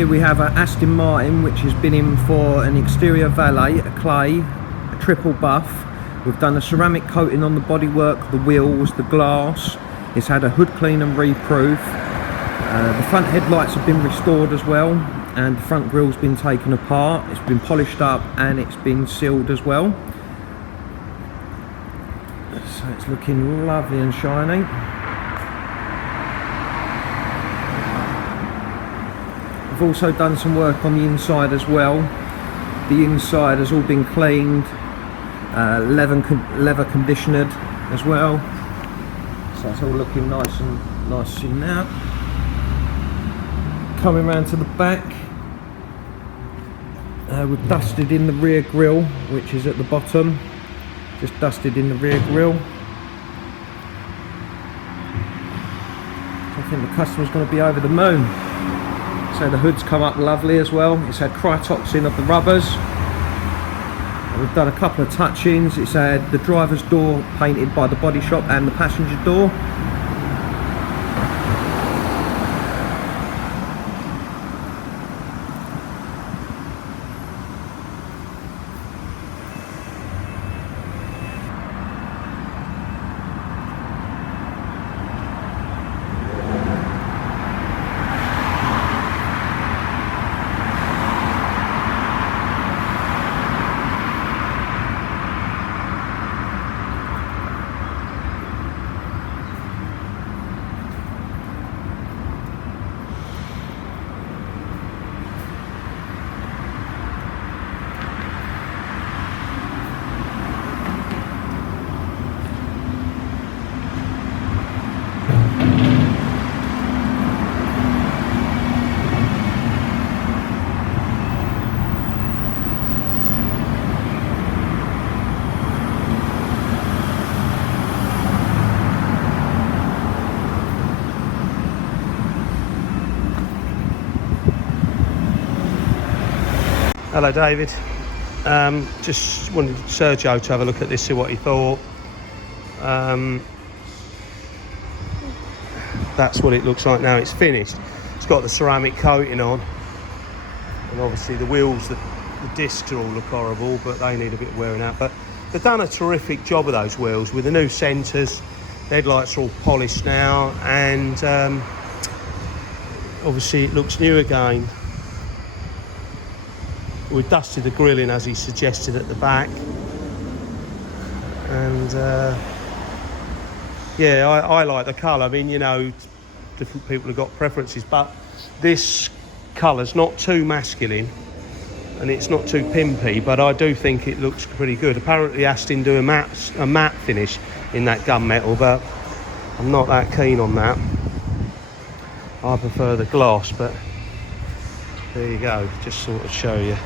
Here we have an Aston Martin which has been in for an exterior valet, a clay, a triple buff. We've done a ceramic coating on the bodywork, the wheels, the glass. It's had a hood clean and reproof. The front headlights have been restored as well, and the front grille's been taken apart. It's been polished up and it's been sealed as well. So it's looking lovely and shiny. I've also done some work on the inside as well. The inside has all been cleaned, leather conditioned as well. So it's all looking nice in now. Coming round to the back, we've dusted in the rear grille, which is at the bottom. Just dusted in the rear grille. So I think the customer's going to be over the moon. So the hood's come up lovely as well. It's had Cryotoxin of the rubbers. We've done a couple of touch-ins. It's had the driver's door painted by the body shop and the passenger door. Hello David, just wanted Sergio to have a look at this, see what he thought. That's what it looks like now. It's finished. It's got the ceramic coating on, and obviously the wheels, the discs are all look horrible, but they need a bit of wearing out. But they've done a terrific job of those wheels with the new centres. The headlights are all polished now, and obviously it looks new again. We dusted the grilling as he suggested at the back, and yeah, I like the colour. I mean, you know, different people have got preferences, but this colour's not too masculine and it's not too pimpy, but I do think it looks pretty good. Apparently Aston do a matte finish in that gunmetal, but I'm not that keen on that. I prefer the gloss, but there you go, just sort of show you.